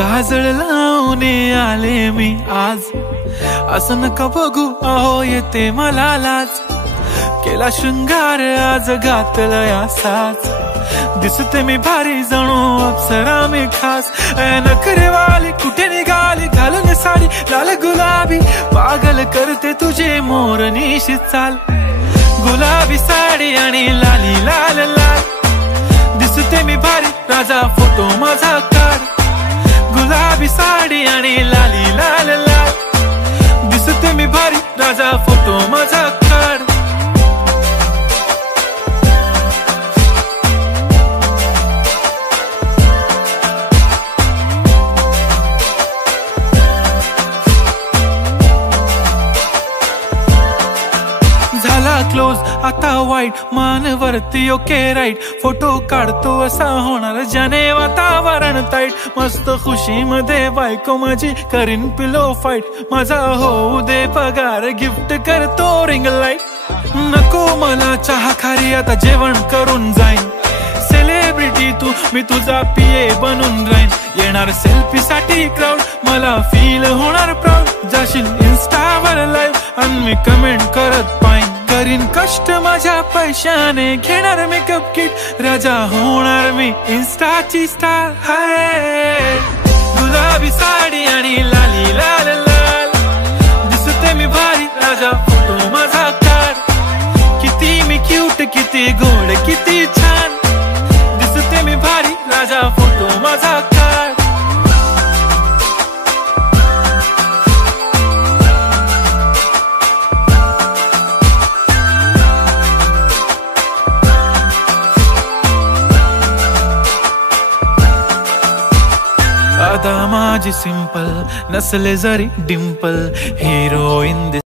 काजळ लावून आले मी आज, असं नका बघू अहो येते मला लाज. केला शृंगार आज घातलाय असाच, दिसते मी भारी जणू अप्सरा मी खास. नखरेवाली कुठे निघाली घालून साडी लाल गुलाबी, पागल करते तुझे मोरनीशी चाल. गुलाबी साडी आणि लाली लाल लाल, दिसते मी भारी राजा फोटो माझा काढ. गुलाबी साडी आणि लाली लाल लाल, दिसते मी भारी राजा फोटो माझा काढ. झाला क्लोज आता वाईट, मानवरती ओके राईट. फोटो काढतो असा होणार ज्याने वातावरण ताईट. मस्त खुशी मध्ये बायको माझी करीन पिलो फाईट. माझा होऊ दे पगार गिफ्ट करतो रिंग लाईट. नको मला चहा खारी आता जेवण करून जाईन. सेलिब्रिटी तू मी तुझा पिये बनून राहीन. येणार सेल्फी साठी क्राऊड मला फील होणार प्राऊड. जाशील इन्स्टावर लाईव्ह आणि मी कमेंट करत पाईन. करीन कष्ट माझ्या पैशाने घेणार मेकअप किट. राजा होणार मी इन्स्टाची स्टार. हाय गुलाबी साडी आणि लाली लाल लाल, दिसते मी भारी राजा फोटो माझा काढ. किती मी क्यूट किती गोड किती छान, दिसते मी भारी राजा फोटो माझा काढ. अदा माझी सिंपल नसले जरी डिंपल, हिरोईन